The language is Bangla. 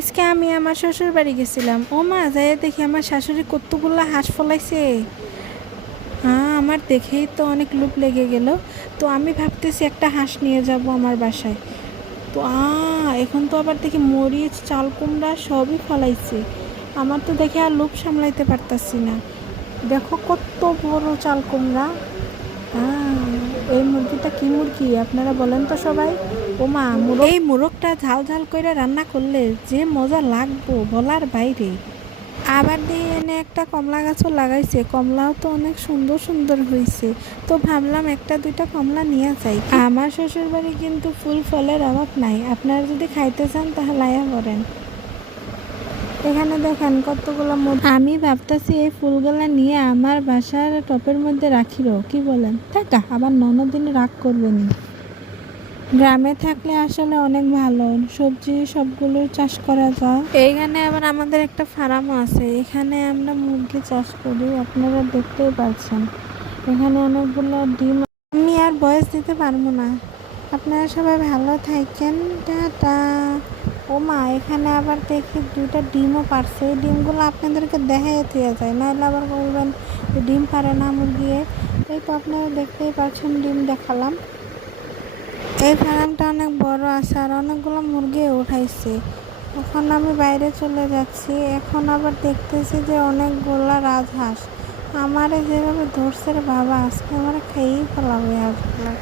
আজকে আমি আমার শ্বশুর বাড়ি গেছিলাম। ও মা, যাই দেখি আমার শাশুড়ি কতগুলো হাঁস ফলাইছে। আমার দেখেই তো অনেক লোভ লেগে গেল। তো আমি ভাবতেছি একটা হাঁস নিয়ে যাব আমার বাসায়। তো এখন তো আবার দেখি মরিচ, চাল কুমড়া সবই ফলাইছে। আমার তো দেখে আর লোভ সামলাইতে পারতাছি না। দেখো কত বড় চাল কুমড়া। এই মুরগিটা কি মুরগি আপনারা বলেন তো সবাই। ওমা, এই মোরগটা ঝাল ঝাল করে রান্না করলে যে মজা লাগবো বলার বাইরে। আবার দিয়ে এনে একটা কমলা গাছও লাগাইছে, কমলাও তো অনেক সুন্দর সুন্দর হয়েছে। তো ভাবলাম একটা দুইটা কমলা নিয়ে যাই। আমার শ্বশুর বাড়ি কিন্তু ফুল ফলের অভাব নাই, আপনারা যদি খাইতে চান তাহলে আয়া করেন। এখানে দেখেন কতগুলো আমি ভাবতেছি এই ফুলগুলা নিয়ে আমার বাসার টপের মধ্যে রাখিরো, কি বলেন? টাকা আবার ননদিন রাগ করবেন। গ্রামে থাকলে আসলে অনেক ভালো, সবজি সবগুলো চাষ করা যায়। এইখানে আবার আমাদের একটা ফার্মও আছে, এখানে আমরা মুরগি চাষ করি, আপনারা দেখতেই পাচ্ছেন। এখানে অনেকগুলো ডিম। আমি আর বয়স দিতে পারবো না। আপনারা সবাই ভালো থাকেন, টাটা। ও মা, এখানে আবার দেখি দুইটা ডিমও পারছে। এই ডিমগুলো আপনাদেরকে দেখাই দেওয়া যায়, নাহলে আবার বলবেন ডিম পারে না মুরগি। এই তো আপনারা দেখতেই পাচ্ছেন, ডিম দেখালাম। এই ফার্মটা অনেক বড় আছে আর অনেকগুলো মুরগি উঠাইছে। এখন আমি বাইরে চলে যাচ্ছি। এখন আবার দেখতেছি যে অনেকগুলা রাজহাঁস। আমারে যেভাবে ধরছে রে বাবা, আজকে আমার খেয়েই ফেলাবো হাঁসগুলো।